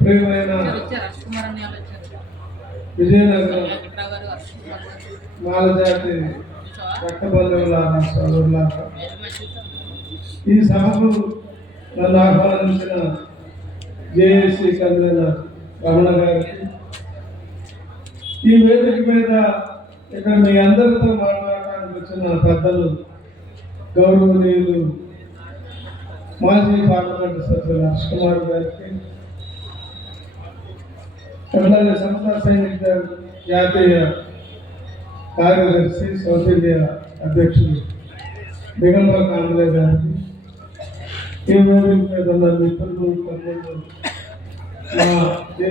ప్రియమైన విజయనగరం మాలజాతి రక్తబంధువులారా సోదరులారా, ఈ సభకు నన్ను ఆహ్వానించిన జేఏసీ కన్వీనర్ రమణ గారికి, ఈ వేదిక మీద ఇక్కడ మీ అందరితో మాట్లాడడానికి వచ్చిన పెద్దలు గౌరవనీయులు మాజీ పార్లమెంటు సభ్యులు హర్ష్ కుమార్ గారికి, అలాగే సమతా సైనిక జాతీయ కార్యదర్శి సౌత్ ఇండియా అధ్యక్షులు దిగంబర కాంబ్లే గారికి, ఈ వేదిక మీద ఉన్న మిత్రులు తమ్ముళ్ళు,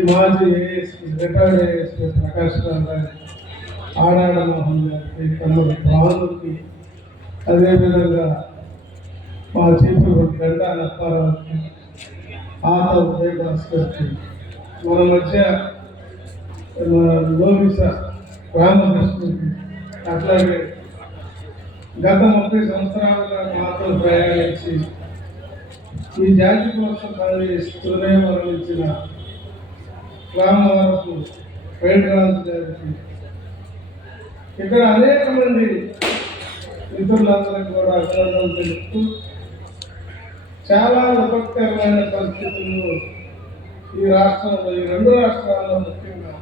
మాజీ ఏఎస్పీ రిటైర్డ్ ఏఎస్పీ ప్రకాష్ రావు గారికి, ఆడాడ మోహన్ గారికి, తమ్ముడు భానుకి, అదేవిధంగా మా చీఫ్ గంటా నప్పారావుకి, ఆత ఉదయభాస్కర్కి, మన మధ్య లోవిస రామకృష్ణకి, అట్లాగే గత 30 సంవత్సరాలుగా మాతో ప్రయాణించి ఈ జాతి కోసం పనిచేస్తూనే మరణించిన రామవరపు వేణురాజు గారికి, ఇక్కడ అనేక మంది మిత్రులందరికీ కూడా అభినందనలు తెలుపుతూ, చాలా విపత్కరమైన పరిస్థితుల్లో ఈ రాష్ట్రంలో, ఈ 2 రాష్ట్రాల్లో ముఖ్యంగా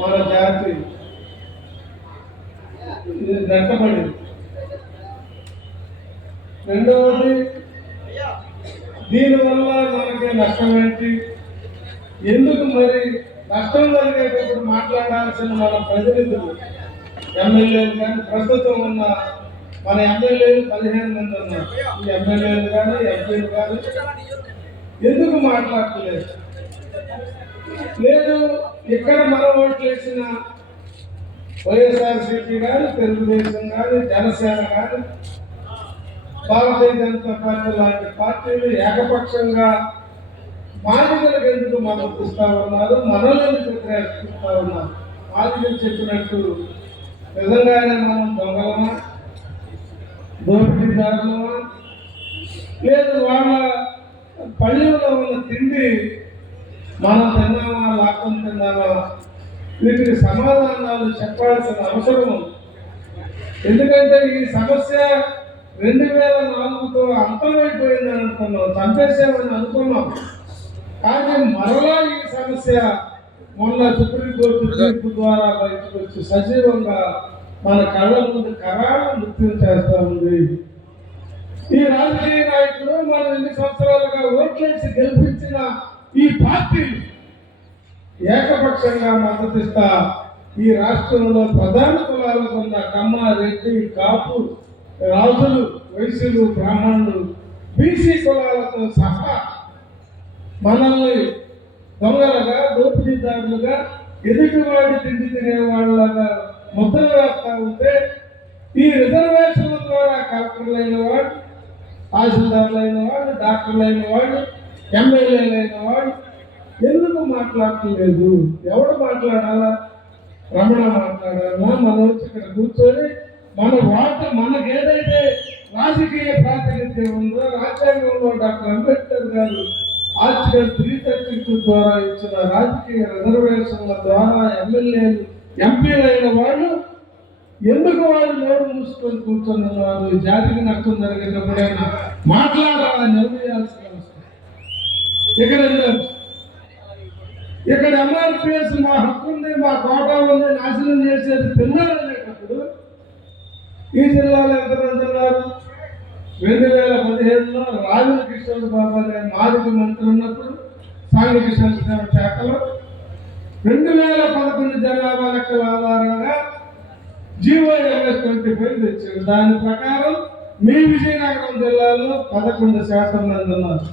మన జాతి వెంటబడింది. రెండవది, దీనివల్ల మనకి నష్టం ఏంటి, ఎందుకు మరి నష్టం జరిగేటప్పుడు మాట్లాడాల్సిన మన ప్రతినిధులు ఎమ్మెల్యేలు కానీ, ప్రస్తుతం ఉన్న మన ఎమ్మెల్యేలు 15 మంది ఉన్నారు, ఈ ఎమ్మెల్యేలు కానీ ఎంపీలు కానీ ఎందుకు మాట్లాడలేదు? లేదు, ఇక్కడ మనం ఓట్లు వేసిన వైఎస్ఆర్సీపీ కానీ, తెలుగుదేశం కానీ, జనసేన కానీ, భారతీయ జనతా పార్టీ లాంటి పార్టీలు ఏకపక్షంగా బాధితులకు ఎందుకు మద్దతు ఇస్తా ఉన్నారు, మనల్ని ఎందుకు వ్యతిరేకిస్తూ ఉన్నారు? బాధితులు చెప్పినట్టు నిజంగానే మనం దొంగలమా, దోపిడీదారులమా, లేదు వాళ్ళ పల్లెల్లో ఉన్న తిండి మనం తిన్నామా, లాక్కొని తిన్నామా? వీటికి సమాధానాలు చెప్పాల్సిన అవసరం ఉంది. ఎందుకంటే ఈ సమస్య 2004తో అంతమైపోయిందని అనుకున్నాం, చంపేసామని అనుకున్నాం. కానీ మరలా ఈ సమస్య మొన్న సుప్రీంకోర్టు తీర్పు ద్వారా బయటకు వచ్చి సజీవంగా మన కళ్ళ ముందు కరాళ నృత్యం చేస్తూ ఉంది. ఈ రాజకీయ నాయకులు మనం ఎన్ని సంవత్సరాలుగా ఓట్లేసి గెలిపించిన ఈ పార్టీలు ఏకపక్షంగా మద్దతిస్తా ఈ రాష్ట్రంలో ప్రధాన కులాలకు ఉన్న కమ్మ, రెడ్డి, కాపు, రాజులు, వైశ్యులు, బ్రాహ్మణులు, బీసీ కులాలతో సహా మనల్ని దొంగలుగా, దోపిడీదారులుగా, ఎదుటివాడి తిండి తినే వాళ్ళగా ముద్ర వేస్తా ఉంటే, ఈ రిజర్వేషన్ల ద్వారా కలెక్టర్లైన వాళ్ళు, తహసీల్దార్లైన వాళ్ళు, డాక్టర్లైన వాళ్ళు, ఎమ్మెల్యేలైన వాళ్ళు ఎందుకు మాట్లాడలేదు? ఎవడు మాట్లాడాలా? రమణ మాట్లాడాలా? మనం వచ్చి ఇక్కడ కూర్చొని మన మనకు ఏదైతే రాజకీయ ప్రాతినిధ్యం ఉందో, రాజ్యాంగంలో డాక్టర్ అంబేద్కర్ గారు ఆర్టికల్ 332 ద్వారా ఇచ్చిన రాజకీయ రిజర్వేషన్ల ద్వారా ఎమ్మెల్యేలు, ఎంపీలైన వాళ్ళు ఎందుకు వాళ్ళు నోరు మూసుకొని కూర్చున్నారు? ఈ జాతికి నష్టం జరిగేటప్పుడైనా మాట్లాడాలని నిర్ణయాల్సిన అవసరం. ఇక్కడ ఎంఆర్పిఎస్ మా హక్కు ఉంది, మా కోటా ఉంది, నాశనం చేసేది పిల్లలనేటప్పుడు ఈ జిల్లాలో ఎంతమంది ఉన్నారు? 2015లో రాజుల కిషోర్ బాబు అనే మాదిక మంత్రి ఉన్నప్పుడు సాంఘిక సంక్షేమ శాఖలో 2011 జనాభా లెక్కల ఆధారంగా GOMS 25 తెచ్చారు. దాని ప్రకారం మీ విజయనగరం జిల్లాలో 11% మంది ఉన్నారు.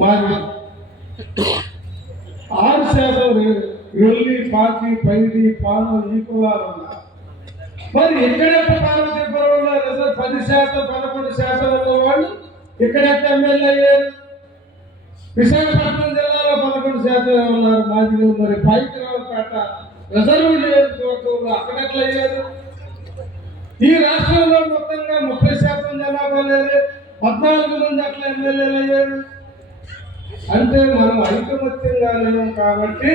మాది 6% ఎల్లి, పాకి, పైడి, పాను, ఈ కులాలు ఉన్నారు. మరి ఎక్కడెక్కడ పార్వతీపురంలో 10%, 11% ఉన్న వాళ్ళు ఎక్కడెక్కడ ఎమ్మెల్యే అయ్యారు? విశాఖపట్నం జిల్లాలో 11% ఉన్నారు మాదిలు. మరి పైకిరావుపేట రిజర్వ్ నియోజకవర్గంలో అక్కడెట్లా అయ్యారు? ఈ రాష్ట్రంలో మొత్తంగా 30% జనాభా లేదు, 14 మంది అట్లా ఎమ్మెల్యేలు అయ్యారు. అంటే మనం ఐకమత్యంగా లేము కాబట్టి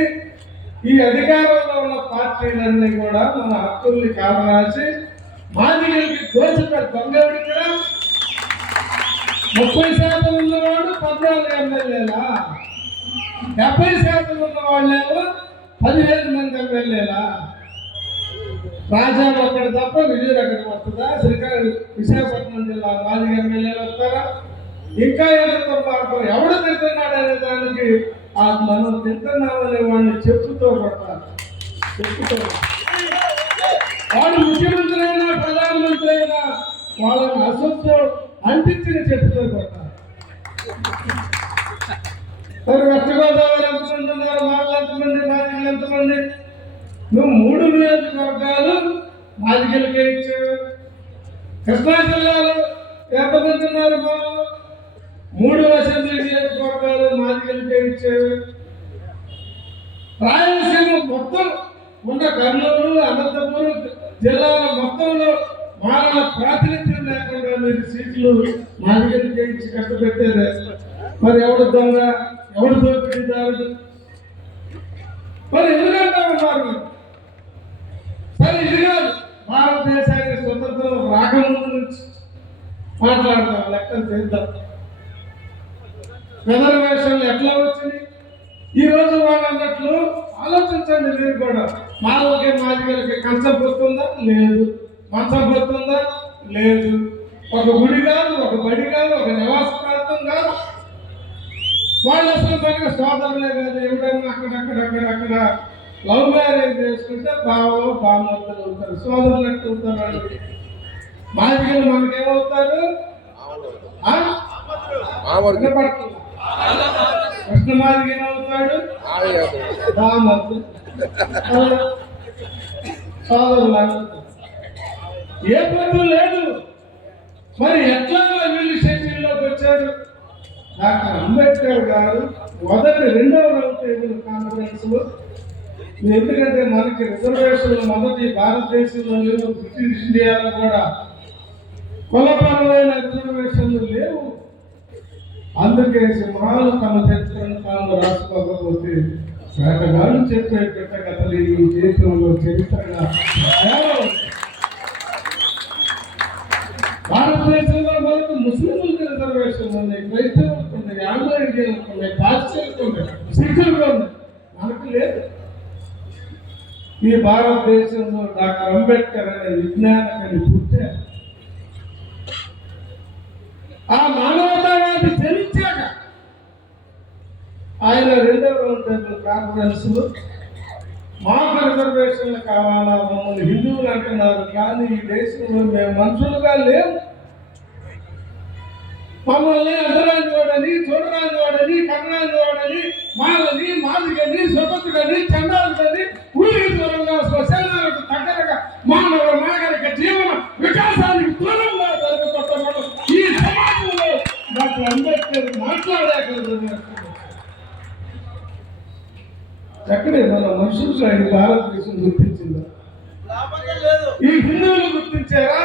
ఈ అధికారంలో ఉన్న పార్టీలన్నీ కూడా మన హక్కుల్ని కాలరాసి మాదిగలకి దోచుతారు. దొంగ ఇక్కడ 30% ఉన్నవాడు 14 ఎమ్మెల్యేలా, 70% ఉన్న వాళ్ళేమో 15 మంది ఎమ్మెల్యేలా. రాజా అక్కడ తప్ప విజయ్ అక్కడికి వస్తుందా? విశాఖపట్నం జిల్లా మాదిగ ఎమ్మెల్యేలు వస్తారా? ఇంకా ఏదో మార్గం ఎవడు తింటున్నాడు అనే దానికి మనం తింటున్నామనే వాడిని చెప్పుతో కొట్టాలి. చెప్పుతో వాడు ముఖ్యమంత్రి అయినా ప్రధానమంత్రి అయినా వాళ్ళని అసలు అంటించిన చెప్పుతో కొట్టాలి. మరి వెస్ట్ గోదావరి ఎంతమంది ఉన్నారు? మాలు ఎంతమంది? మాదిగలు ఎంతమంది? నువ్వు 3 నియోజకవర్గాలు మాదిగలకే ఇచ్చావు. కృష్ణా జిల్లాలో ఎంతమంది ఉన్నారు? 3 అసెంబ్లీ నియోజకవర్గాలు మాదిగలకే ఇచ్చావు. రాయలసీమ మొత్తం ఉన్న కర్నూలు, అనంతపురం జిల్లాల మొత్తంలో మానవ ప్రాతినిధ్యం లేకుండా మీరు సీట్లు మాదిగలకే ఇచ్చి కష్టపెట్టారు. మరి ఎవడు దొంగ, ఎవడు దోపిడీదారుడు? మరి ఎందుకంటే ఉన్నారు? సరే, ఇది కాదు. భారతదేశానికి స్వతంత్రం రాకముందు నుంచి మాట్లాడదాం, లెక్కలు చేద్దాం. రిజర్వేషన్లు ఎట్లా వచ్చినాయి? ఈ రోజు వాళ్ళు అన్నట్లు ఆలోచించండి. మీరు కూడా మాలకి మాదిగలకి కంచం పోతుందా? లేదు. మంచం పోతుందా? లేదు. ఒక గుడి కాదు, ఒక బడి కాదు, ఒక నివాస ప్రాంతం కాదు. వాళ్ళు అసలు మనకి సోదరులే కాదు. ఎవడన్నా అక్కడక్కడ లవ్ మ్యారేజ్ చేసుకుంటే బావలు బామర్తలు అవుతారు, సోదరులు ఎట్టు అవుతారు? మాదిగలు మనకేమవుతారు? కృష్ణ మాదిగ ఏమవుతాడు? బామర్తలు, సోదరులు. ఏ పనులు లేదు. మరి ఎట్లా వీళ్ళు శక్తిలోకి వచ్చారు? డాక్టర్ అంబేద్కర్ గారు మొదటి 2వ రౌండ్ టేబుల్ కాన్ఫరెన్స్ లో, ఎందుకంటే మనకి రిజర్వేషన్లు మొదటి భారతదేశంలో లేవు, బ్రిటిష్ ఇండియాలో కూడా కులపరమైన రిజర్వేషన్లు లేవు. అందుకే సింహాలు తమ చరిత్రను తాము రాసుకోకపోతే వేటగాళ్ళు చెప్పే కథలు ఈ దేశంలో చరిత్రగా. భారతదేశంలో మనకు ముస్లింలకు రిజర్వేషన్ ఉన్నాయి, క్రైస్తవులకు ఉన్నాయి, ఆంగ్లో ఇండియన్లకు ఉన్నాయి, పాశ్చాత్యులకు ఉన్నాయి, సిక్కులకు ఉన్నాయి. మనకు లేదు. ఈ భారతదేశంలో డాక్టర్ అంబేద్కర్ అనే విజ్ఞానకని పుట్టారు. ఆ మానవతావాది జనించాక ఆయన 2వ రౌండ్ టేబుల్ కాన్ఫరెన్స్ లో మాకు రిజర్వేషన్లు కావాలా, మమ్మల్ని హిందువులు అంటున్నారు, కానీ ఈ దేశంలో మేము మనుషులుగా లేవు, మమ్మల్ని అందరాని వాడని, చూడరాని వాడని, కన్నరాని వాడని, మాలని, మాదిగని, స్వతంత్రుడని, చండాలుడని, ఊరికి దూరంగా, శ్మశానాలకు దగ్గరగా, మానవ నాగరిక జీవన వికాసానికి దూరంగా జరుగుతున్న ఈ సమాజంలో డాక్టర్ అంబేద్కర్ మాట్లాడేకలేదు. ఎక్కడే మన మనుషులుగా ఈ భారతదేశం గుర్తించిందా? ఈ హిందువులు గుర్తించారా?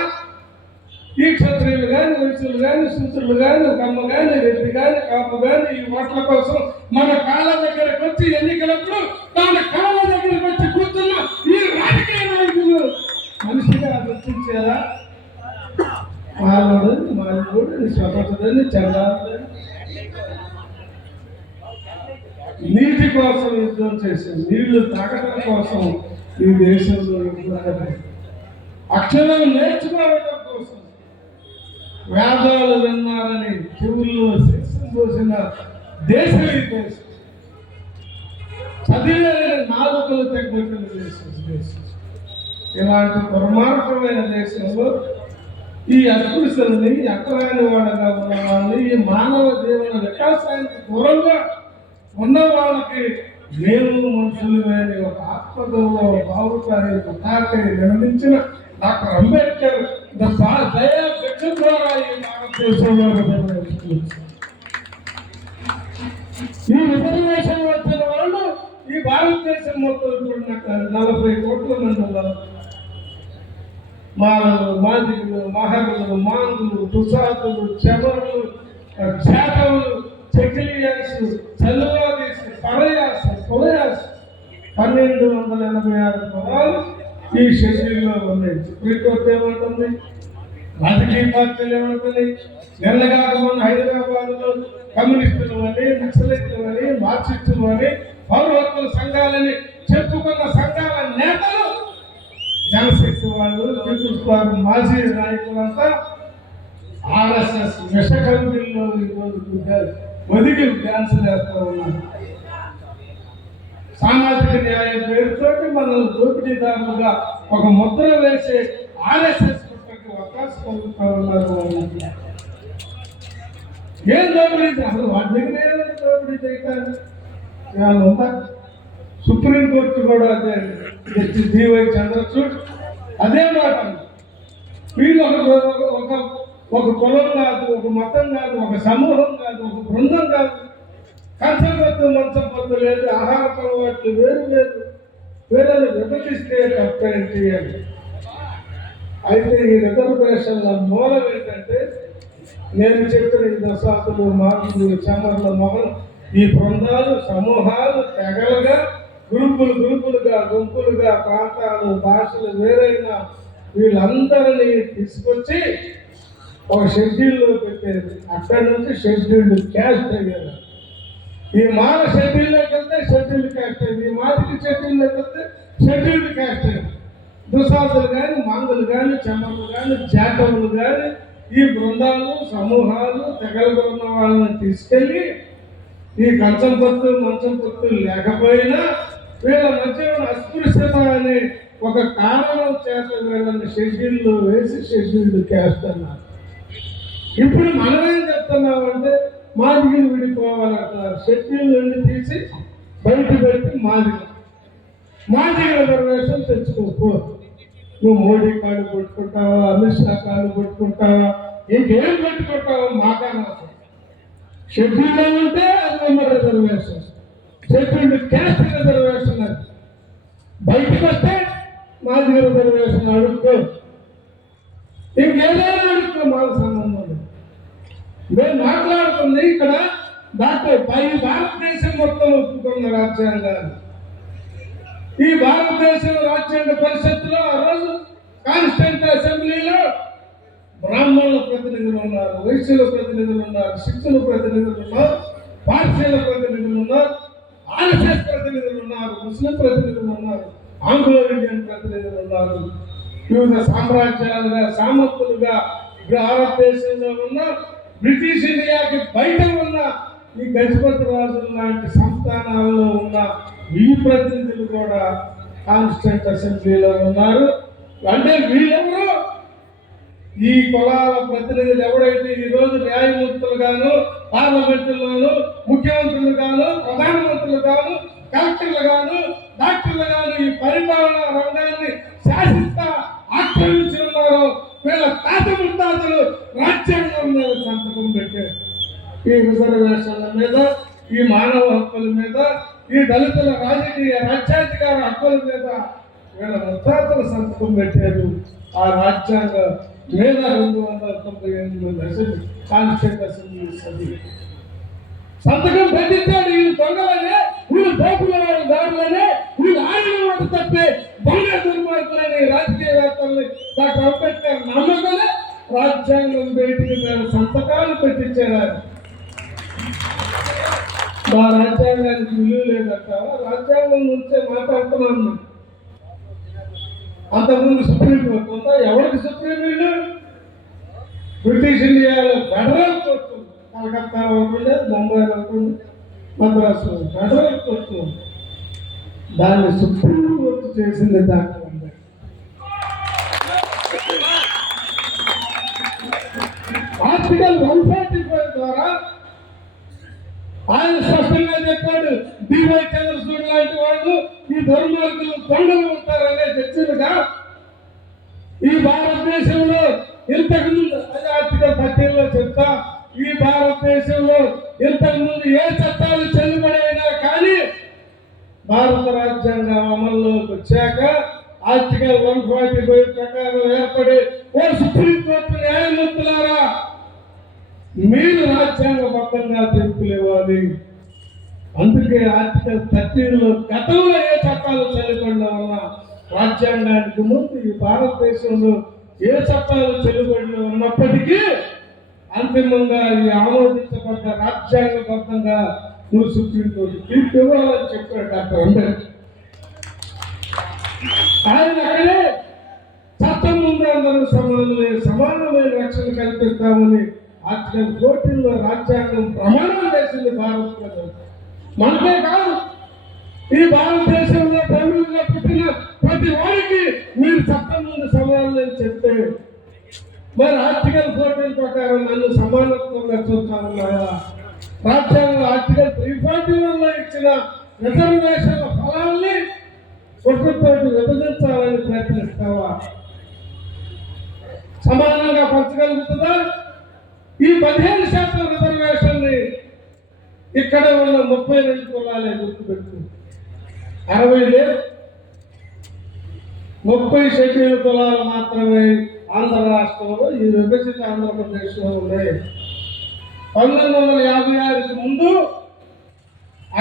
ఈ క్షత్రియులు కానీ, వైశ్యులు కానీ, శూద్రులు కానీ, కమ్మ కానీ, రెడ్డి కానీ, కాపు కానీ ఈ ఓట్ల కోసం మన కాళ్ళ దగ్గరకు వచ్చి ఎన్నికలప్పుడు తన కాళ్ళ దగ్గరకు వచ్చి కూర్చున్న ఈ రాజకీయ నాయకులు మనిషిగా గుర్తించారా? మానవుడు, మానవుడు, స్వతంత్రుడని, చంద్రాలని, నీటి కోసం యుద్ధం చేశారు, నీళ్లు తాగడం కోసం ఈ దేశంలో యుద్ధం, అక్షరం నేర్చుకోవడం కోసం, వేదాలు విన్నారని చెవుల్లో శిక్షణ పోసిన దేశం ఈ దేశం, చదివేని నాలుకలు తగ్గట్టు దేశం. ఇలాంటి దుర్మార్గమైన దేశంలో ఈ అస్పృశ్యుల్ని, అక్కరాని వాళ్ళగా ఉన్న వాళ్ళని, ఈ మానవ జీవన వికాసానికి దూరంగా ఉన్న వాళ్ళకి మేము మనుషులు లేని ఒక ఆత్మగౌరవ భావుకాన్ని నిర్మించిన డాక్టర్ అంబేద్కర్ దయా భిక్ష ద్వారా ఈ భారతదేశంలో ఈ రిజర్వేషన్ వచ్చిన వాళ్ళు ఈ భారతదేశం మొత్తం ఇప్పుడు 40 కోట్ల మంది ఉన్నారు. మానవులు, మాదిగులు, మహర్లు, మాంగులు, దుసాదులు, చెమరులు, చేతవులు, చెకిలియన్స్, సెల్యులోసిస్, పరయాస్, కులయాస్ 1286 కులాలు ఈ షెడ్యూల్లో ఉన్నాయి. సుప్రీంకోర్టు ఏమంటుంది, రాజకీయ పార్టీలు ఏమంటుంది, నిన్నగాక మొన్న హైదరాబాద్లో కమ్యూనిస్టులు అని, నక్సలైట్లు అని, మార్క్సిస్టులు అని, పౌర హక్కుల సంఘాలని చెప్పుకున్న సంఘాల నేతలు, జనశక్తి వాళ్ళు, పీపుల్స్ వారు, మాజీ నాయకులంతా ఆర్ఎస్ఎస్ విషకల్పిల్లో ఈరోజు ఒదిగి డ్యాన్సులు వేస్తూ ఉన్నారు. సామాజిక న్యాయం పేరుతోటి మనల్ని దోపిడీదారులుగా ఒక ముద్ర వేసే ఆర్ఎస్ఎస్ అవకాశం కలుగుతూ ఉన్నారు. ఏం దోపిడీ, అసలు వాటి దగ్గర దోపిడీ చేయటానికి ఉందా? సుప్రీంకోర్టు కూడా అదే, జస్టిస్ డివై చంద్రచూడ్ అదే మాట. వీళ్ళు ఒక కులం కాదు, ఒక మతం కాదు, ఒక సమూహం కాదు, ఒక బృందం కాదు. కంచం పొత్తు, మంచం పొత్తు లేదు, ఆహార అలవాట్లు వేరు వేరు, వేరే విభజిస్తే తప్పేం చేయాలి. అయితే ఈ రిజర్వేషన్ల మూలం ఏంటంటే, నేను చెప్పిన ఈ దశాబ్దులు, మార్పులు, చెమర్ల మొగలు, ఈ బృందాలు, సమూహాలు, తెగలుగా, గ్రూపులుగా, గుంపులుగా, ప్రాంతాలు, భాషలు వేరైన వీళ్ళందరినీ తీసుకొచ్చి ఒక షెడ్యూల్లో పెట్టేది. అక్కడి నుంచి షెడ్యూల్డ్ క్యాస్ట్ అయ్యారు. ఈ మాల షెడ్యూల్లోకి వెళ్తే షెడ్యూల్డ్ క్యాస్ట్ అయింది, ఈ మాదికి షెడ్యూల్లోకి వెళ్తే షెడ్యూల్డ్ క్యాస్ట్ అయింది. దుసాదులు కానీ, మంగులు కానీ, చెమ్మలు కానీ, జాతవులు కానీ, ఈ బృందాలు, సమూహాలు, తెగలుగా ఉన్న వాళ్ళని తీసుకెళ్ళి ఈ కంచం పొత్తు, మంచం పొత్తు లేకపోయినా వీళ్ళ మధ్య అస్పృశ్యత అనే ఒక కారణం చేత వీళ్ళని షెడ్యూల్లో వేసి షెడ్యూల్డ్ క్యాస్ట్ అన్నారు. ఇప్పుడు మనమేం చెప్తున్నామంటే మాదిగలు విడిపోవాలంటారు. షెడ్యూల్ నుండి తీసి బయట పెట్టి మాదిగ రిజర్వేషన్ తెచ్చుకోకు. నువ్వు మోడీ కార్డు పెట్టుకుంటావా, అమిత్ షా కార్డు పెట్టుకుంటావా, ఇంకేం పెట్టుకుంటావా మాకన్నా. షెడ్యూల్లో ఉంటే అది రిజర్వేషన్, షెడ్యూల్డ్ క్యాస్ట్ రిజర్వేషన్. అది బయటకు వస్తే మాదిగ రిజర్వేషన్ అడుక్కో, ఇంకేదైనా అడుక్కో, మాకు సంబంధం లేదు. మేము మాట్లాడుతుంది ఇక్కడ భారతదేశం మొత్తం ఒప్పుకున్న రాజ్యాంగాన్ని. ఈ భారతదేశం రాజ్యాంగ పరిషత్తులో ఆ రోజు కాన్స్టిట్యూంట్ అసెంబ్లీలో బ్రాహ్మణుల ప్రతినిధులు ఉన్నారు, వైశ్యుల ప్రతినిధులు ఉన్నారు, సిక్కుల ప్రతినిధులు ఉన్నారు, పార్సీల ప్రతినిధులు ఉన్నారు, ఆర్ఎస్ఎస్ ప్రతినిధులు ఉన్నారు, ముస్లిం ప్రతినిధులు ఉన్నారు, ఆంగ్లో ఇండియన్ ప్రతినిధులు ఉన్నారు. వివిధ సామ్రాజ్యాలుగా, సామర్థులుగా భారతదేశంలో ఉన్న, బ్రిటిష్ ఇండియాకి బయట ఉన్న ఈ గజపతి రాజుల లాంటి సంస్థానాల్లో ఉన్న ఈ ప్రతినిధులు కూడా కాన్స్టిట్యూంట్ అసెంబ్లీలో ఉన్నారు. అంటే వీళ్ళెవరు? ఈ కులాల ప్రతినిధులు ఎవడైతే ఈరోజు న్యాయమూర్తులుగాను, పార్లమెంటులోను, ముఖ్యమంత్రులుగాను, ప్రధానమంత్రులుగాను, కలెక్టర్లుగాను, డాక్టర్లుగాను ఈ పరిపాలనా రంగాన్ని శాసిస్తా ఆక్రమించి ఉన్నారో వీళ్ళ తాత ముత్తాతలు రాజ్యాంగం మీద సంతకం పెట్టారు. ఈ రిజర్వేషన్ల మీద, ఈ మానవ హక్కుల మీద, ఈ దళితుల రాజకీయ రాజ్యాధికార హక్కుల మీద వీళ్ళ ముత్తాతలు సంతకం పెట్టారు. ఆ రాజ్యాంగ మీద 298 కాన్స్టిట్యూంట్ అసెంబ్లీ సభ్యులు సంతకం పెట్టించాడు. వీళ్ళు దొంగలనే, వీళ్ళు దోపుల దారులనే, వీళ్ళు ఆడిన మాట తప్పే దొంగ దుర్మార్గులని రాజకీయవేత్తల్ని డాక్టర్ అంబేద్కర్ నమ్మకనే రాజ్యాంగం బయటికి మేము సంతకాలు పెట్టించారు. మా రాజ్యాంగానికి విలువ లేదంటావా? రాజ్యాంగం నుంచే మాట్లాడుతున్నాను. అంతకుముందు సుప్రీంకోర్టు ఉందా? ఎవరికి సుప్రీం వీళ్ళు? బ్రిటిష్ ఇండియాలో ఫెడరల్ కోర్టు, కలకత్తాలో ఉంటుంది, ముంబైలో ఉంటుంది, మద్రాసులో ఫెడరల్ కోర్టు. దాన్ని సుప్రీం కోర్టు చేసింది డాక్టర్ అంబేద్కర్. ఆర్టికల్ 145 ద్వారా ఆయన స్పష్టంగా చెప్పాడు, డివై చంద్రచూడ్ లాంటి వాళ్ళు ఈ దుర్మార్గులు దొంగలు ఉంటారనే చర్చలుగా ఈ భారతదేశంలో ఇంతకుముందు ఆర్టికల్ 13లో చెప్తా, ఈ భారతదేశంలో ఇంతకుముందు ఏ చట్టాలు చెల్లుబడైనా కానీ భారత రాజ్యాంగం అమల్లోకి వచ్చాక ఆర్టికల్ 145 ప్రకారం ఏర్పడే ఓ సుప్రీంకోర్టు న్యాయమూర్తులారా, మీరు రాజ్యాంగబద్ధంగా తీర్పులు ఇవ్వాలి. అందుకే ఆర్టికల్ 13లో గతంలో ఏ చట్టాలు చెల్లుబడిలో ఉన్న రాజ్యాంగానికి ముందు ఈ భారతదేశంలో ఏ చట్టాలు చెల్లుబడిలో ఉన్నప్పటికీ అంతిమంగా ఇది ఆమోదించబడ్డ రాజ్యాంగబద్ధంగా నువ్వు సుప్రీంకోర్టు తీర్పు ఇవ్వాలని చెప్పాడు డాక్టర్ అంబేద్కర్. ఆయన అక్కడే చట్టం ముందు అందరూ సమానమైన రక్షణ కల్పిస్తామని ఆర్టికల్ 14లో రాజ్యాంగం ప్రమాణం చేసింది భారత ప్రజలు. మనకే కాదు, ఈ భారతదేశంలో పౌరులుగా పుట్టిన ప్రతి వారికి మీరు చట్టం ముందు సమానం చెప్తే మరి ఆర్టికల్ 14 ప్రకారం నన్ను సమానత్వంగా చూస్తామన్నారా? రాజ్యాంగం ఆర్టికల్ 341లో ఇచ్చిన రిజర్వేషన్ల ఫలాల్ని ఒకరితో విభజించాలని ప్రయత్నిస్తావా? సమానంగా పంచగలుగుతుందా? ఈ 15% రిజర్వేషన్ని ఇక్కడ ఉన్న 32 కులాలే గుర్తుపెట్టుకుంది. 60 లేదు, 30 షెడ్యూల్ కులాలు మాత్రమే ఆంధ్ర రాష్ట్రంలో ఈ విభజిత ఆంధ్రప్రదేశ్లో ఉన్నాయి. 1956కి ముందు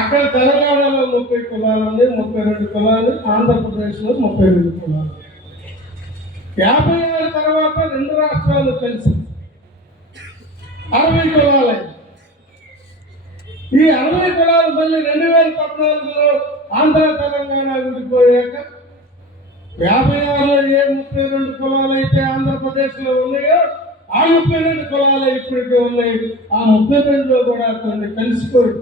అక్కడ తెలంగాణలో 30 కులాలు ఉన్నాయి, 32 కులాలు, ఆంధ్రప్రదేశ్లో 32 కులాలు. 56 తర్వాత 2 రాష్ట్రాలు కలిసి 60 కులాలు. ఈ 60 కులాలు మళ్ళీ 2014లో ఆంధ్ర తెలంగాణ విడిపోయాక 56లో ఏ 32 కులాలు అయితే ఆంధ్రప్రదేశ్లో ఉన్నాయో ఆ 32 కులాలు ఇప్పటికీ ఉన్నాయి. ఆ 32లో కూడా కొన్ని కలిసిపోయి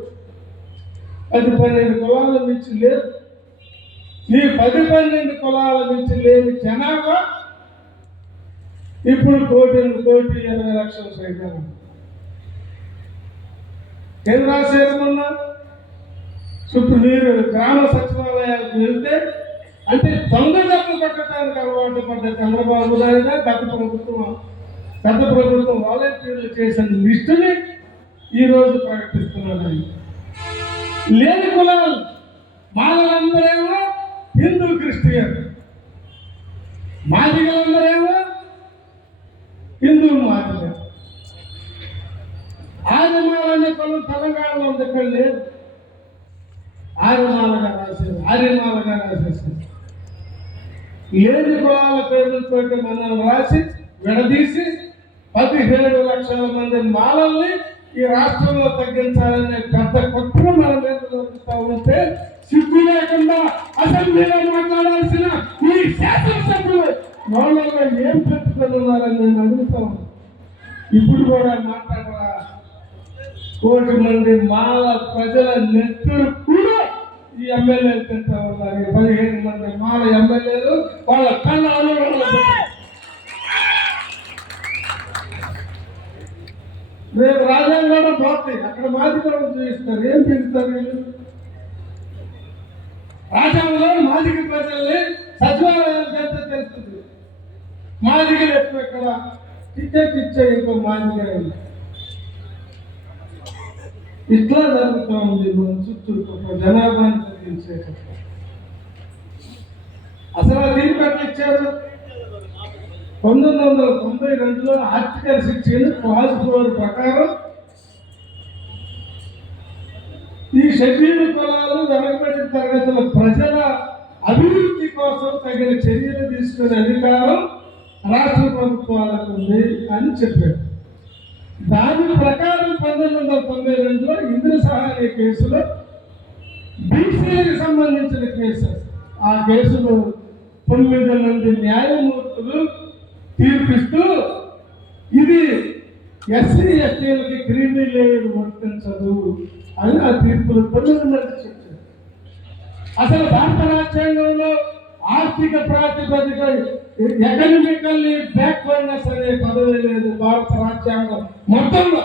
10-12 కులాల నుంచి లేదు. ఈ 10-12 కులాల నుంచి లేని జనాభా ఇప్పుడు 1,20,00,000 సైతం. ఏం రాసేమన్నా చుట్టూ మీరు గ్రామ సచివాలయాలకు వెళ్తే అంటే దొంగ డబ్బు కట్టడానికి అలవాటు పడ్డ చంద్రబాబు నాయుడు గత ప్రభుత్వం వాలంటీర్లు చేసిన లిస్టుని ఈరోజు ప్రకటిస్తున్నాడు. లేని కులాలు మాలలందరేమో హిందూ క్రిస్టియన్, మాదిగలందరేమో హిందూ మాదిగ. ఆర్యమాలనే కులం తెలంగాణలో ఉంది, ఇక్కడ లేదు. ఆర్యమాలగా రాసేసారు. లేని కులాల పేర్లతో మనం రాసి విడదీసి 17 లక్షల మంది మాలల్ని ఈ రాష్ట్రంలో తగ్గించాలనే పెద్ద కుట్ర మన మీద జరుగుతూ ఉంటే సిగ్గు లేకుండా అసెంబ్లీలో మాట్లాడాల్సిన ఈ శాసనసభ్యులు వాళ్ళలో ఏం పెట్టుకుని ఉన్నారని నేను అడుగుతాను. ఇప్పుడు కూడా మాట్లాడరా? 1 కోటి మంది మాల ప్రజల నెత్తురు కూడా ఈ ఎమ్మెల్యేలు తింటా ఉన్నారు. 15 మంది మాల ఎమ్మెల్యేలు వాళ్ళ కళ్ళలో రేపు రాజ్యాంగంలో పోతాయి. అక్కడ మాదిగలను చూపిస్తారు. ఏం పిలుస్తారు వీళ్ళు? రాజ్యాంగంలో మాదిగ ప్రజల్ని సచివాలయాలు చేస్తే తెలుస్తుంది. మాదిగలు ఎక్కువ ఇక్కడ కిచ్చే ఇంకో మాదిగ. ఇట్లా జరుగుతూ ఉంది మన చుట్టూ జనాభాని తగ్గించే. అసలు ఆ తీర్పు ఎట్లా ఇచ్చారు? 1992లో ఆర్టికల్ 16 క్లాజ్ 4 ప్రకారం ఈ షెడ్యూల్ కులాలు వెనకబడిన తరగతుల ప్రజల అభివృద్ధి కోసం తగిన చర్యలు తీసుకునే అధికారం రాష్ట్ర ప్రభుత్వాలకు ఉంది అని చెప్పారు. దాని ప్రకారం 1992లో ఇంద్ర సహాయ కేసులో బీసీలకు సంబంధించిన కేసు, ఆ కేసులో 9 మంది న్యాయమూర్తులు తీర్పిస్తూ ఇది ఎస్సీ ఎస్టీలకి క్రీమీ లేయర్ వర్తించదు అని ఆ తీర్పులు 9 మంది చెప్పారు. అసలు భారత రాజ్యాంగంలో ఆర్థిక ప్రాతిపదిక ఎకనామికల్లీ బ్యాక్వర్డ్నెస్ అనే పదవి లేదు. భారత రాజ్యాంగం మొత్తంలో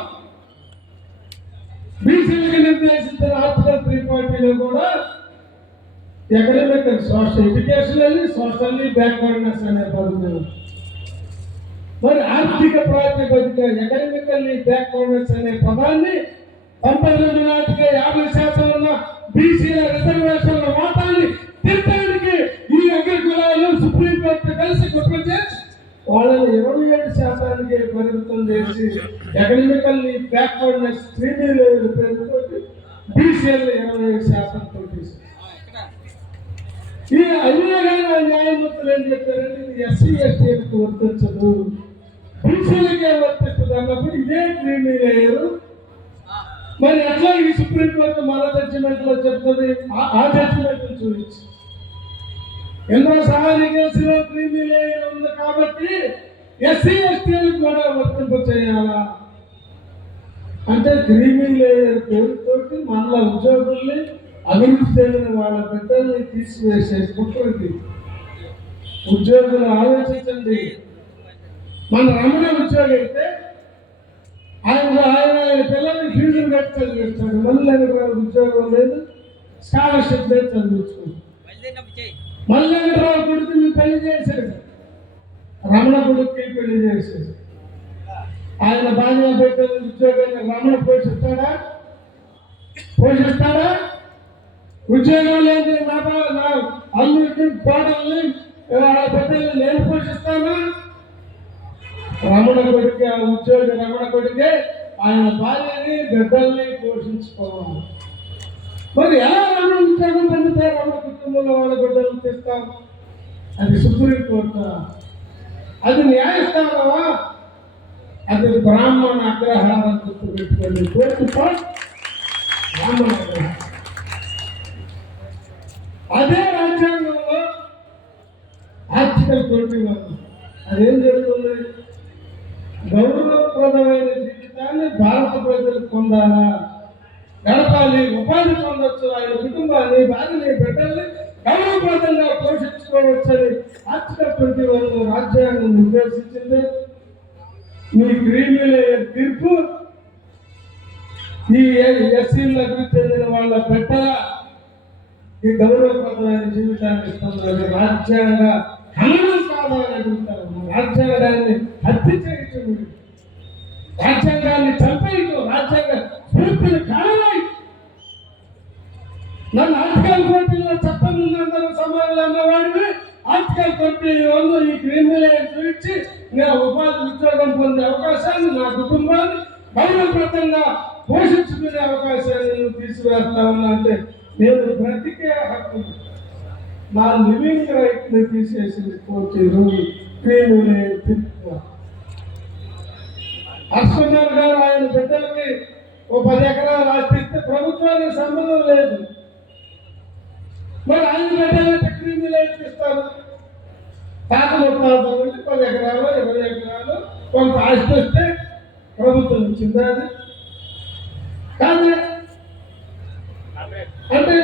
బీసీలకు నిర్దేశించిన ఆర్టికల్ 340లో కూడా ఎకనామికల్ ఎడ్యుకేషనల్లీ సోషల్లీ బ్యాక్వర్డ్నెస్ అనే పదవి. మరి ఆర్థిక ప్రాతిపదిక ఎకనామికల్లీ బ్యాక్వర్డ్నెస్ అనే పదాన్ని 92 నాటికే 50% ఉన్న బీసీల రిజర్వేషన్ల వాటాన్ని తిట్టడానికి ఈ అగ్రకులాలు సుప్రీంకోర్టు కలిసి కుట్ర చేసి వాళ్ళని 27% శాతానికి పరిమితం చేసి ఎకనామికల్ బ్యాక్వర్డ్నెస్ 3D లెవెల్ పేరుతో బీసీఎల్ 27% కొట్టేసి ఈ అయినా కానీ న్యాయమూర్తులు ఏం చెప్పారంటే ఇది ఎస్సీ ఎస్టీలకు వర్తించదు, బీసీలకే వర్తిస్తుంది అన్నప్పుడు ఇదే క్రీమీ లేయర్. మరి ఎట్లా ఈ సుప్రీంకోర్టు మన జడ్జిమెంట్ లో చెప్తుంది? ఆ జడ్జిమెంట్ చూపించి ఎంతో సహాయ కేసులో క్రీమీ లేయర్ ఉంది కాబట్టి ఎస్సీ ఎస్టీలకు కూడా వర్తింప చేయాలా అంటే క్రీమీ లేయర్ పేరుతోటి మన ఉద్యోగుల్ని అభివృద్ధి చెందిన వాళ్ళ బిడ్డల్ని తీసివేసే కుట్రది. ఉద్యోగులు ఆలోచించండి. మన రమణ ఉద్యోగి అయితే ఆయన పిల్లల్ని ఫీజులు కట్టి చదివిస్తాడు, మళ్ళీ ఉద్యోగం లేదు, స్కాలర్షిప్ లేదు, చదివించుకుంటాడు. మల్లెంకరావు కొడుకుని పెళ్లి చేశాడు, రమణ కొడుకుని పెళ్లి చేశాడు. ఆయన బాగా పెట్టిన ఉద్యోగాన్ని రమణ పోషిస్తాడా? ఉద్యోగం లేదు నా అల్లుడిని కోడల్ని బిడ్డల్ని నేను పోషిస్తానా? రమణ కొడుకే ఆ ఉద్యోగి, రమణ కొడుకే ఆయన భార్యని బిడ్డల్ని పోషించుకోవాలి. మరి ఎలా రమణ ఉద్యోగం పొందితే రమణ కుటుంబంలో వాళ్ళ బిడ్డలను తెస్తాం? అది సుప్రీంకోర్టు, అది న్యాయస్థానమా? అది బ్రాహ్మణ అగ్రహారం గుర్తుపెట్టుకోండి. బ్రాహ్మణ అగ్రహారం. అదే రాజ్యాంగంలో ఆర్టికల్ 21 అదేం జరుగుతుంది? గౌరవప్రదమైన జీవితాన్ని భారత ప్రజలు పొందాలా, గడపాలి, ఉపాధి పొందొచ్చు, ఆయన కుటుంబాన్ని, భార్యని, బిడ్డల్ని గౌరవప్రదంగా పోషించుకోవచ్చని ఆర్టికల్ 21 రాజ్యాంగం నిర్దేశించింది. మీ క్రీమీ లేయర్ తీర్పు ఈ ఎస్సీలకు అభివృద్ధి చెందిన వాళ్ళ బిడ్డల ఈ గౌరవప్రదమైన జీవితాన్ని ఇస్తున్నారు. రాజ్యాంగ హననం కాదని అడుగుతారు. రాజ్యాంగాన్ని హత్య చేయటం, రాజ్యాంగాన్ని చంపేయటం, రాజ్యాంగ స్ఫూర్తిని కారణమై నన్ను ఆర్టికల్ 40లో చట్టం ఉందందరూ సమానులు అన్నవాడిని ఆర్టికల్ 21 ఈ క్రీమీ లేయర్ చూపించి నేను ఉపాధి ఉద్యోగం పొందే అవకాశాన్ని, నా కుటుంబాన్ని గౌరవప్రదంగా పోషించుకునే అవకాశాన్ని నువ్వు తీసివేస్తా ఉన్నా అంటే నేను బ్రతికే హక్కు, నా లివింగ్ రైట్ ని తీసేసింది కోర్టు. ఈరోజు క్రీమీ లేయర్ తీర్పు. హర్షకుమార్ గారు ఆయన బిడ్డలకి 10 ఎకరాలు ఆస్తి ఇస్తే ప్రభుత్వానికి సంబంధం లేదు. మరి ఆయన బిడ్డలకి క్రీమీ లేయర్ ఇస్తారు. తాత ముత్తాతల నుండి 10 ఎకరాలు 20 ఎకరాలు కొంత ఆస్తి వస్తే ప్రభుత్వం ఇచ్చిందా? అది కాదు. అంటే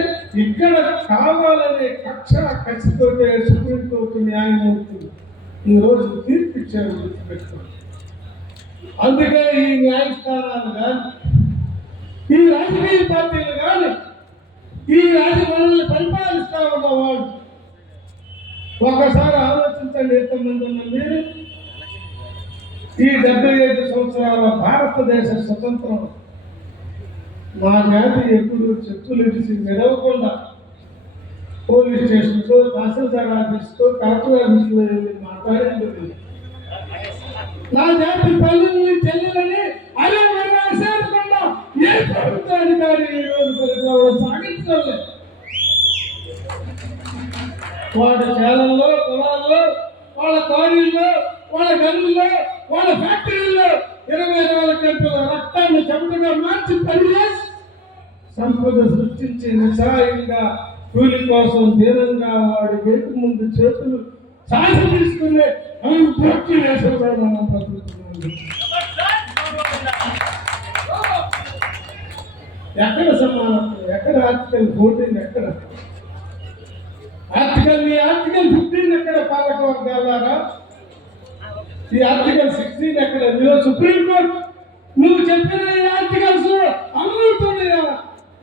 ఇక్కడ కావాలనే కక్ష కసితో సుప్రీంకోర్టు న్యాయమూర్తులు ఈరోజు తీర్పు ఇచ్చారు, గుర్తుపెట్టుకోండి. అందుకే ఈ న్యాయస్థానాలు కానీ, ఈ రాజకీయ పార్టీలు కానీ, ఈ మనల్ని పరిపాలిస్తా ఉన్నవాడు ఒకసారి ఆలోచించండి. ఎంతమంది ఉన్న మీరు ఈ 75 సంవత్సరాల భారతదేశ స్వతంత్రం మా జాతి ఎప్పుడు చెప్పులు ఇడిచి మెరవకుండా పోలీస్ స్టేషన్తో, తహసీల్దార్ ఆఫీస్తో, కలెక్టర్ ఆఫీస్లో మాట్లాడేది. నా జాతి తల్లిని చెల్లెలని అలా రాసేయకుండా ఏ ప్రభుత్వ అధికారి ఈ రోజు పరిపాలన సాగించడం లేదు. వాళ్ళ చేలల్లో, పొలాల్లో, వాళ్ళ కాలనీల్లో, వాళ్ళ గనుల్లో, వాళ్ళ ఫ్యాక్టరీల్లో 24 గంటల రక్తాన్ని చెమటగా మార్చి పనిచేసి సంపద సృష్టించి నిస్సహాయంగా కూలి కోసం దీనంగా వాడి వెనుక ముందు చేతులు సాధి తీసుకునే పూర్తి వేసే మనం బ్రతుకుతున్నాం. ఎక్కడ సమానత్వం, ఎక్కడ ఆర్టికల్ 14, ఎక్కడ ఆర్టికల్ 15 ఎక్కడ పాలక వర్గాలారా? ఈ ఆర్టికల్ 16 ఎక్కడ? సుప్రీంకోర్టు నువ్వు చెప్పిన ఈ ఆర్టికల్స్ అమలుతున్నాయా?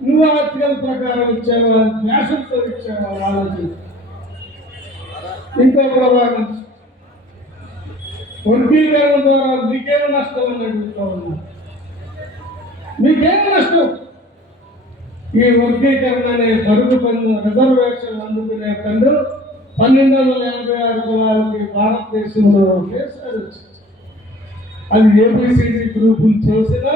నువ్వు ఆర్టికల్ ప్రకారం ఇచ్చావా, ఫ్యాషన్తో ఇచ్చావా? ఆలోచన. ఇంకో ప్రభావం, వర్గీకరణ ద్వారా మీకేమో నష్టం అని అడుగుతా ఉన్నా. మీకేమో నష్టం? ఈ వర్గీకరణ అనే పరుగు పన్ను రిజర్వేషన్ అందుకునే పన్ను 1286 కులాలకి భారతదేశంలో ఒకేసారి వచ్చింది. అది ఏబిసిడి గ్రూపులు చేసినా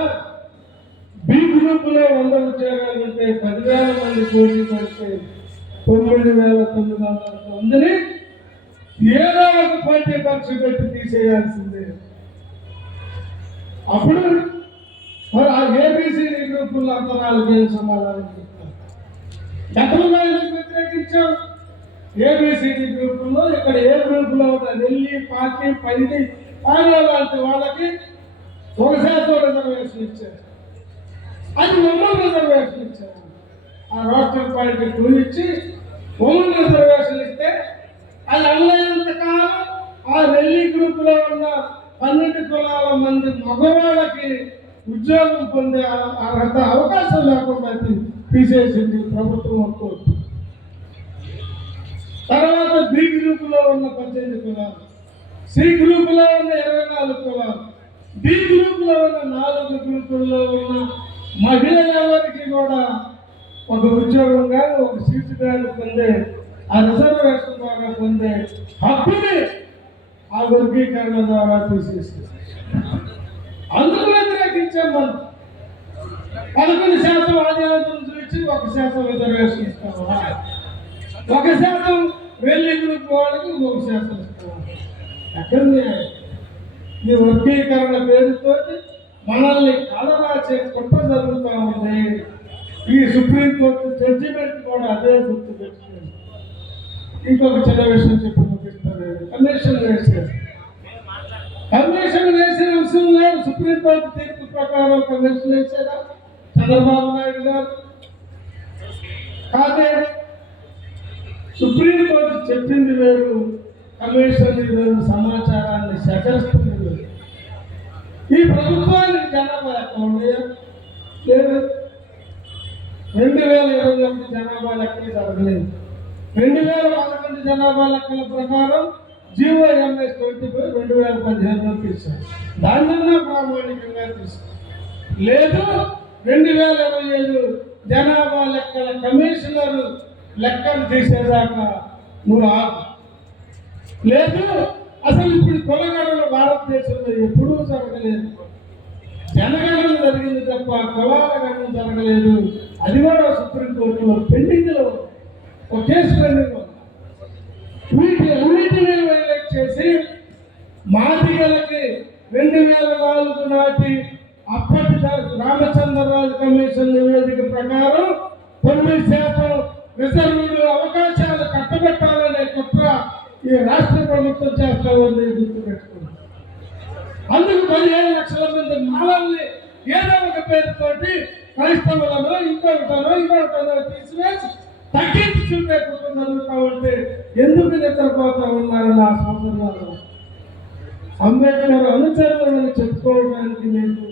బి గ్రూపులో 100 ఉద్యోగాలు ఉంటే 10,000 మంది పోటీ పడితే 9,900 ఏదో ఒక పోటీ పరీక్ష పెట్టి తీసేయాల్సిందే. అప్పుడు మరి ఆ ఏబిసిడి గ్రూపుల్లో అంతరాలకు ఏం సమాధానం చెప్తారు? గతంలో ఎందుకు వ్యతిరేకించాం? ఏబిసిడి గ్రూపుల్లో ఇక్కడ ఏ గ్రూపులో నెల్లి పార్టీ 10 లాంటి వాళ్ళకి 1% రిజర్వేషన్ ఇచ్చారు. అది ఉమ్మడి రిజర్వేషన్ ఇచ్చారు. ఆ రోస్టర్ పాయింట్ 2 ఇచ్చి ఉమ్మడి రిజర్వేషన్ ఇస్తే అది అల్లైనంత కాలం ఆ నెల్లి గ్రూపులో ఉన్న 12 కులాల మంది మగవాళ్ళకి ఉద్యోగం పొందే అర్హత అవకాశం లేకుండా తీసేసింది ప్రభుత్వం కోర్టు. తర్వాత బి గ్రూపులో ఉన్న 18 కులాలు, సి గ్రూపులో ఉన్న 24 కులాలు, డి గ్రూపులో ఉన్న 4 గ్రూపుల్లో ఉన్న మహిళలెవరికి కూడా ఒక ఉద్యోగం కానీ ఒక సీటు కానీ పొందే ఆ రిజర్వేషన్ ద్వారా పొందే హక్కుని ఆ వర్గీకరణ ద్వారా తీసేసింది. అందుకు వ్యతిరేకించాం మనం. 11% ఆదాయం చూసి 1% రిజర్వేషన్ ఇస్తామా? 1% వెళ్ళి గ్రూప్ వాళ్ళకి 1% ఇస్తామా? ఎక్కడ ఈ వర్గీకరణ పేరుతో మనల్ని కలరాచే కుట్ర జరుగుతూ ఉంది. ఈ సుప్రీంకోర్టు జడ్జిమెంట్ కూడా అదే గుర్తు పెట్టుకుంది. ఇంకొక చిన్న విషయం చెప్పి ముగిస్తారు. కమిషన్ వేసిన అంశం లేదు. సుప్రీంకోర్టు తీర్పు ప్రకారం కమిషన్ వేసారా చంద్రబాబు నాయుడు గారు? కాదే. సుప్రీంకోర్టు చెప్పింది వేరు, కమిషన్ వేరు, సమాచారాన్ని సేకరిస్తుంది వేరు. ఈ ప్రభుత్వానికి జనాభా లెక్క ఉండేయా? లేదు. 2021 జనాభా లెక్కలు జరగలేదు. 2011 జనాభా లెక్కల ప్రకారం GOMS 25 2015లో తీశారు. దానివల్ల ప్రామాణికంగా తీశారు. లేదు 2027 జనాభా లెక్కల కమిషనర్ లెక్కలు తీసేదాకా నువ్వు ఆగు. లేదు అసలు ఇప్పుడు కులగణన భారతదేశంలో ఎప్పుడూ జరగలేదు. జనగణన జరిగింది తప్ప కులాల గణన జరగలేదు. అది కూడా సుప్రీంకోర్టులో పెండింగ్లో ఒక కేసు పెండింగ్. వీటిని వైలేట్ చేసి మాదిగలకి 2004 నాటి అప్పటి రామచంద్రరాజు కమిషన్ నివేదిక ప్రకారం 9% రిజర్వులు అవకాశాలు కట్టబెట్టాలనే కుట్ర ఈ రాష్ట్ర ప్రభుత్వం చేస్తా ఉంది. గుర్తుపెట్టుకున్నాం. అందుకు 15 లక్షల మంది మాలల్ని ఏదో ఒక పేరుతోటి క్రైస్తవులను ఇంకొకటనో తీసివేసి తగ్గించి చూపే కుట్ర జరుగుతూ ఉంటే ఎందుకు నిద్రపోతా ఉన్నారు నా సోదరులు? అంబేద్కర్ అనుచరులను చెప్పుకోవడానికి మీకు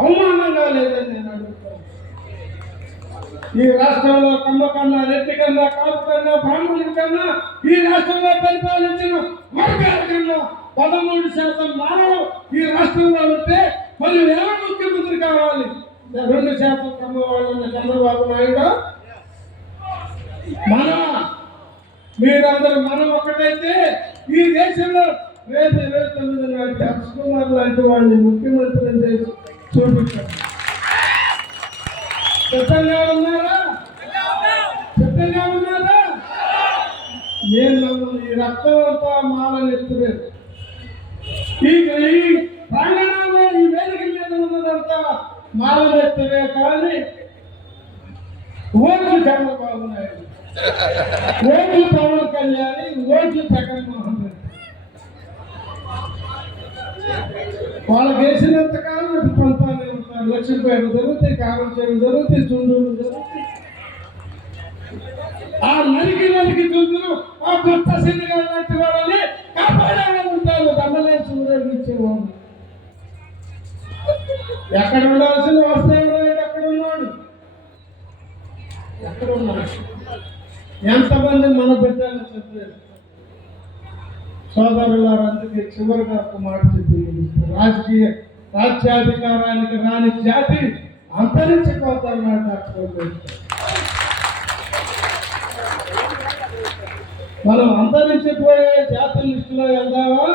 అవమానంగా లేదని నేను అడుగుతాను. ఈ రాష్ట్రంలో కమ్మ కన్నా, రెడ్డి కన్నా, కాపు కన్నా, బ్రాహ్మణుడి కన్నా ఈ రాష్ట్రంలో పరిపాలించిన వర్గాల కన్నా 13% మానవులు ఈ రాష్ట్రంలో ఉంటే మరి ఎవరు ముఖ్యమంత్రి కావాలి? 2% కమ్మవాళ్ళన్న చంద్రబాబు నాయుడు మీరందరూ మనం ఒక్కటైతే ఈ దేశంలో రేపు 29 నాటి అక్షకుమార్ లాంటి వాళ్ళని ముఖ్యమంత్రి చేసి చూపించారు. సిద్ధంగా ఉన్నారా? నేను ఈ రక్తం అంతా మాలనెత్తులేదు. ఈ ప్రాంగణంలో ఈ వేదిక మీద ఉన్నదంతా మాలనెత్తులే కానీ ఓట్లు చంద్రబాబు నాయుడు, ఓట్లు పవన్ కళ్యాణ్, ఓట్లు జగన్మోహన్ రెడ్డి. వాళ్ళకి వేసినంత కాలం అటు పంతానే ఉంటారు. లక్ష్మీపేట జరుగుతాయి, కారంచేడు జరుగుతాయి, చుండూరు జరుగుతాయి. ఆ నరికి చూద్దురు ఆ కొత్త సినిగా లాంటి వాళ్ళని కాపాడేవాళ్ళు ఉంటారు. దండలేసి ఊరేగించేవాళ్ళు. ఎక్కడ ఉండాల్సిన వస్తాడు? ఎక్కడ ఉన్నాడు? ఎంతమంది మన బిడ్డలు చెప్పలేదు. సోదరులారు, అందుకే చివరిగా ఒక మాట చెప్పింది, రాజ్యాధికారానికి రాని జాతి అంతరించిపోతారన్నాడు డాక్టర్ అంబేద్కర్. మనం అంతరించిపోయే జాతి లిస్టులో వెళ్దామా?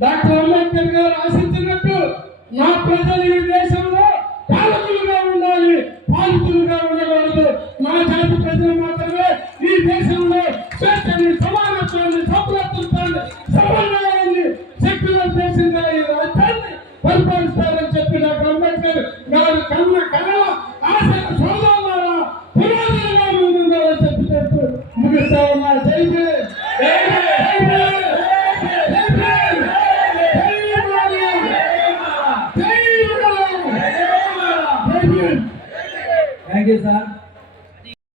డాక్టర్ అంబేద్కర్ గారు ఆశించినట్టు నా ప్రజలు ఈ దేశంలో పాలకులుగా ఉండాలి, పాలితులుగా ఉండకూడదు. నా జాతి ప్రజలు మాత్రమే ఈ దేశంలో స్వేచ్ఛని, సమానత్వాన్ని, సౌలభ్యాన్ని, సమన్వయాన్ని సెక్యులర్ దేశంగా ఈ రాజ్యాన్ని పరిపాలిస్తారని చెప్పి డాక్టర్ అంబేద్కర్ గారు కన్న కళ ఆశల సోదరులారా పునాదులుగా ముందుండాలని చెప్పి ముగిస్తా ఉన్నా. జై భీమ్. Thank you sir.